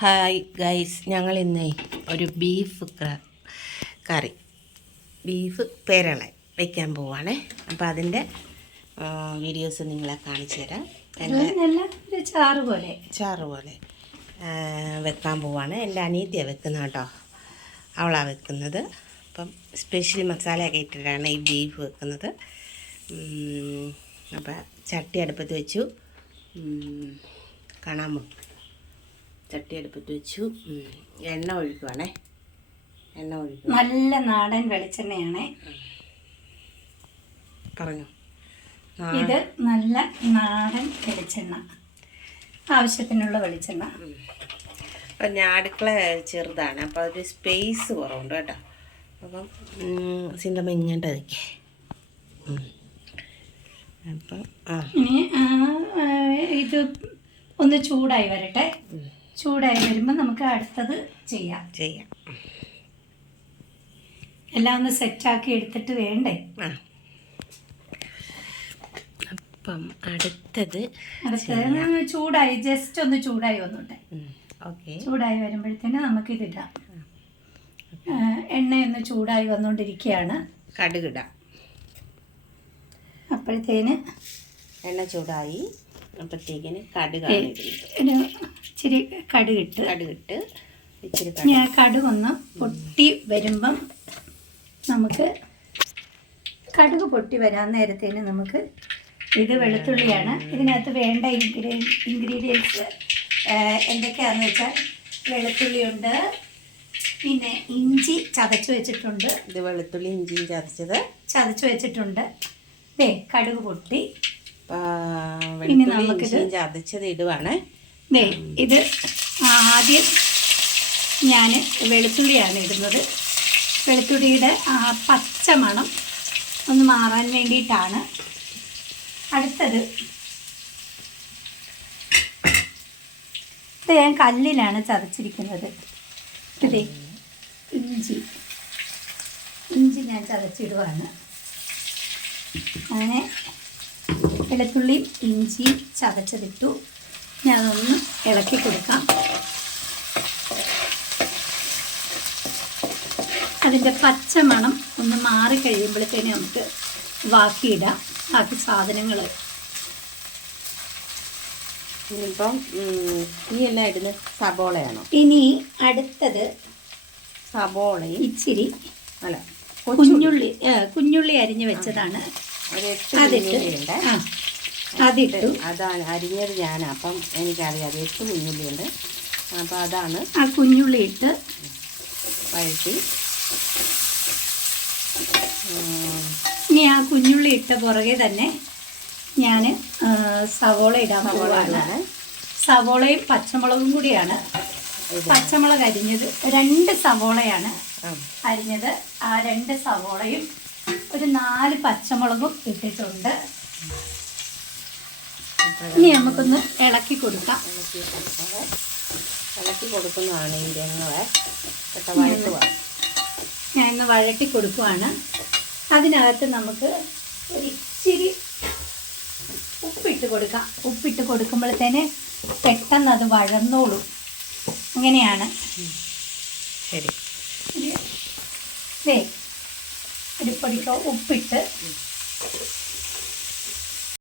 Hi guys, ഞങ്ങൾ ഇന്ന് ഒരു ബീഫ് കറി ബീഫ് പേരള വയ്ക്കാൻ പോവാണ്. അപ്പോൾ അതിൻ്റെ വീഡിയോസ് നിങ്ങളെ കാണിച്ചു തരാം. എൻ്റെ ചാറ് പോലെ വെക്കാൻ പോവാണ്. എൻ്റെ അനിയത്തിയാണ് വെക്കുന്നത് കേട്ടോ, അവളാണ് വെക്കുന്നത്. അപ്പം സ്പെഷ്യൽ മസാലയൊക്കെ ഇട്ടിട്ടാണ് ഈ ബീഫ് വെക്കുന്നത്. അപ്പം ചട്ടി അടുപ്പത്ത് വെച്ചു, കാണാമോ? ചട്ടി അടുപ്പത്ത് വെച്ചു, എണ്ണ ഒഴിക്കുവാണേ. എണ്ണ ഒഴിക്കുക, നല്ല നാടൻ വെളിച്ചെണ്ണയാണ്. പറഞ്ഞു, ഇത് നല്ല നാടൻ വെളിച്ചെണ്ണ, ആവശ്യത്തിനുള്ള വെളിച്ചെണ്ണ. അപ്പം ഞാൻ അടുക്കള ചെറുതാണ്, അപ്പോൾ ഒരു സ്പേസ് കുറവുണ്ട് കേട്ടോ. അപ്പം സിന്തമ്മ ഇങ്ങോട്ട് നിൽക്കേ. അപ്പം ഇനി ഇത് ഒന്ന് ചൂടായി വരട്ടെ. ചൂടായി വരുമ്പോൾ നമുക്ക് അടുത്തത് ചെയ്യാം. എല്ലാം ഒന്ന് സെറ്റാക്കി എടുത്തിട്ട് വേണ്ടേ. അപ്പം അടുത്തത് ചൂടായി, ജസ്റ്റ് ഒന്ന് ചൂടായി വന്നോട്ടെ. ഓക്കെ, ചൂടായി വരുമ്പോഴത്തേന് നമുക്കിതിടാം. എണ്ണയൊന്ന് ചൂടായി വന്നുകൊണ്ടിരിക്കുകയാണ്. കടുകിടാം. അപ്പോഴത്തേന് എണ്ണ ചൂടായി അപ്പോഴത്തേക്കിന് ഇച്ചിരി കടുകിട്ട് ഇച്ചിരി ഞാൻ കടുകൊന്ന് പൊട്ടി വരുമ്പം നമുക്ക് കടുക് പൊട്ടി വരാൻ നേരത്തേന് നമുക്ക് ഇത് വെളുത്തുള്ളിയാണ്. ഇതിനകത്ത് വേണ്ട ഇൻഗ്രീഡിയൻസ് എന്തൊക്കെയാണെന്ന് വെച്ചാൽ വെളുത്തുള്ളിയുണ്ട്, പിന്നെ ഇഞ്ചി ചതച്ച് വെച്ചിട്ടുണ്ട്. ഇത് വെളുത്തുള്ളി ഇഞ്ചിയും ചതച്ച് വെച്ചിട്ടുണ്ട്. ദേ കടുക് പൊട്ടി. ഇനി നമുക്കിത് ചതച്ചത് ഇടുവാണ്. ദേ ഇത് ആദ്യം ഞാൻ വെളുത്തുള്ളിയാണ് ഇടുന്നത്. വെളുത്തുള്ളിയുടെ പച്ച മണം ഒന്ന് മാറാൻ വേണ്ടിയിട്ടാണ്. അടുത്തത് ഇത് ഞാൻ കല്ലിലാണ് ചതച്ചിരിക്കുന്നത്. ഇതേ ഇഞ്ചി ഞാൻ ചതച്ചിടുവാണ്. അങ്ങനെ വെളുത്തുള്ളിയും ഇഞ്ചിയും ചതച്ചതിട്ടു. ഞാൻ അതൊന്ന് ഇളക്കി കൊടുക്കാം. അതിൻ്റെ പച്ച മണം ഒന്ന് മാറി കഴിയുമ്പോഴത്തേന് നമുക്ക് ബാക്കിയിടാം, ബാക്കി സാധനങ്ങൾ. ഇനിയിപ്പം ഈ എല്ലാം ഇടുന്ന സബോളയാണോ? ഇനി അടുത്തത് സബോളയും ഇച്ചിരി അല്ല കുഞ്ഞുള്ളി അരിഞ്ഞ് വെച്ചതാണ്. അതിട്ടു. അതാണ് അരിഞ്ഞത് ഞാൻ. അപ്പം എനിക്കറിയാം 8 കുഞ്ഞുള്ളിയുണ്ട്. അപ്പം അതാണ് ആ കുഞ്ഞുള്ളി ഇട്ട് വഴറ്റി. ഇനി ആ കുഞ്ഞുള്ളി ഇട്ട പുറകെ തന്നെ ഞാൻ സവോള ഇടാൻ പോവാണ്. സവോളയും പച്ചമുളകും കൂടിയാണ്. പച്ചമുളക് അരിഞ്ഞത് 2 സവോളയാണ് അരിഞ്ഞത്. ആ 2 സവോളയും ഒരു 4 പച്ചമുളകും ഇട്ടിട്ടുണ്ട്. ഇനി നമുക്കൊന്ന് ഇളക്കി കൊടുക്കാം. ഇളക്കി കൊടുക്കുന്നതാണ് ഈ രംഗങ്ങളെ. ഞാനിന്ന് വഴറ്റി കൊടുക്കുവാണ്. അതിനകത്ത് നമുക്ക് ഒരു ഇച്ചിരി ഉപ്പിട്ട് കൊടുക്കാം. ഉപ്പിട്ട് കൊടുക്കുമ്പോഴത്തേന് പെട്ടെന്ന് അത് വഴന്നോളും. അങ്ങനെയാണ്. ശരി. ഒരു പൊടിക്ക് ഉപ്പിട്ട്